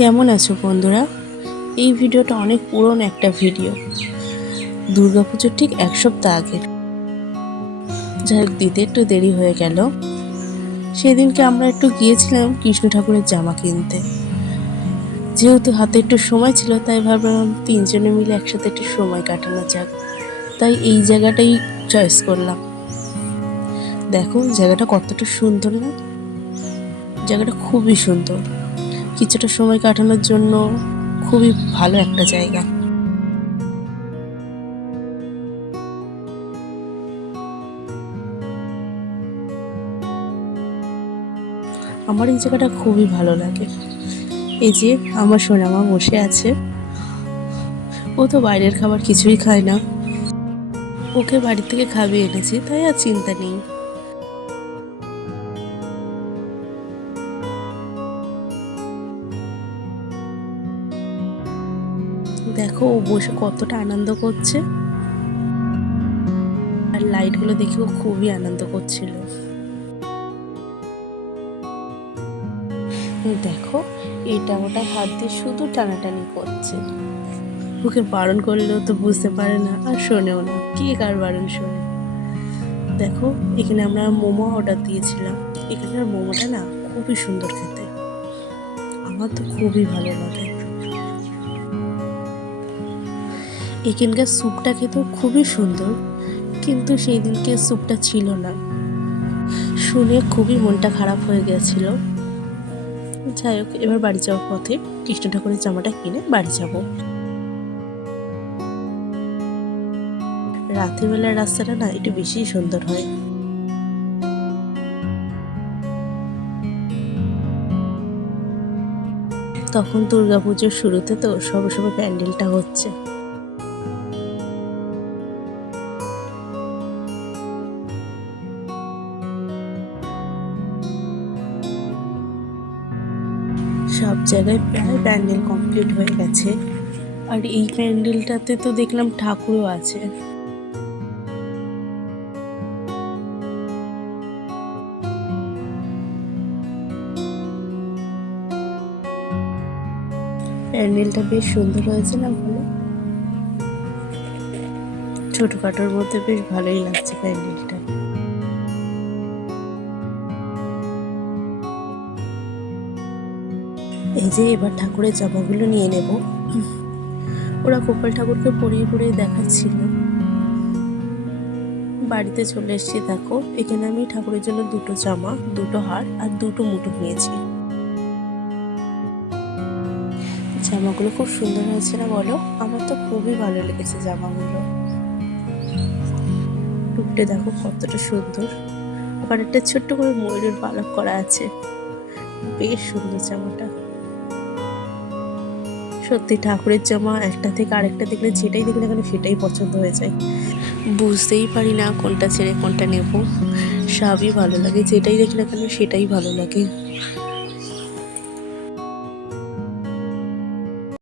কেমন আছো বন্ধুরা? এই ভিডিওটা অনেক পুরনো একটা ভিডিও, দুর্গাপুজোর ঠিক এক সপ্তাহ আগের। যাই হোক, দিতে একটু দেরি হয়ে গেল। সেদিনকে আমরা একটু গিয়েছিলাম কৃষ্ণ ঠাকুরের জামা কিনতে। যেহেতু হাতে একটু সময় ছিল, তাই ভাবলাম তিনজনে মিলে একসাথে একটু সময় কাটানো যাক, তাই এই জায়গাটাই চয়েস করলাম। দেখো জায়গাটা কতটা সুন্দর না? জায়গাটা খুবই সুন্দর, কিছুটা সময় কাটানোর জন্য খুবই ভালো একটা জায়গা। আমার এই জায়গাটা খুবই ভালো লাগে। এই যে আমার সোনামা বসে আছে, ও তো বাইরের খাবার কিছুই খায় না। ওকে বাড়ি থেকে খাইয়ে এনেছি, তাই আর চিন্তা নেই। দেখো ও বসে কতটা আনন্দ করছে, আর লাইটগুলো দেখে ও খুবই আনন্দ করছিল। দেখো এটা ওটা হাত দিয়ে শুধু টানাটানি করছে। ওকে বারণ করলেও তো বুঝতে পারে না, আর শোনেও না। কে কার বারণ শোনে? দেখো এখানে আমরা মোমো অর্ডার দিয়েছিলাম। এখানের মোমোটা না খুবই সুন্দর খেতে, আমার তো খুবই ভালো লাগে। এখানকার স্যুপটা খেতেও খুবই সুন্দর, কিন্তু সেই দিনকে স্যুপটা ছিল না। শুনে খুবই মনটা খারাপ হয়ে গেছিল। যাই হোক, এবার বাড়ি যাওয়ার পথে কৃষ্ণ ঠাকুরের জামাটা কিনে বাড়ি যাব। রাতের বেলার রাস্তাটা না একটু বেশি সুন্দর হয়। তখন দুর্গাপুজোর শুরুতে তো সবে সবে প্যান্ডেলটা হচ্ছে। সব জায়গায় প্রায় প্যান্ডেল কমপ্লিট হয়ে গেছে, আর এই প্যান্ডেলটাতে তো দেখলাম ঠাকুরও আছে। প্যান্ডেলটা বেশ সুন্দর হয়েছে না বলো? ছোটখাটোর মধ্যে বেশ ভালোই লাগছে প্যান্ডেলটা। এই যে এবার ঠাকুরের জামাগুলো নিয়ে নেব। ওরা গোপাল ঠাকুরকে পরিয়ে পরিয়ে দেখাচ্ছিল। বাড়িতে চলে এসেছি। দেখো এখানে আমি ঠাকুরের জন্য দুটো জামা, দুটো হার আর দুটো মুঠো নিয়েছি। জামাগুলো খুব সুন্দর হয়েছে না বলো? আমার তো খুবই ভালো লেগেছে জামাগুলো। টুকটে দেখো কতটা সুন্দর, আবার একটা ছোট্ট করে ময়ূরের পালক করা আছে। বেশ সুন্দর জামাটা। সত্যি ঠাকুরের জামা একটা থেকে আরেকটা দেখলে, যেটাই দেখলে কেন সেটাই পছন্দ হয়ে যায়। বুঝতেই পারি না কোনটা ছেড়ে কোনটা নেব। সবই ভালো লাগে, যেটাই দেখলে কেন সেটাই ভালো লাগে।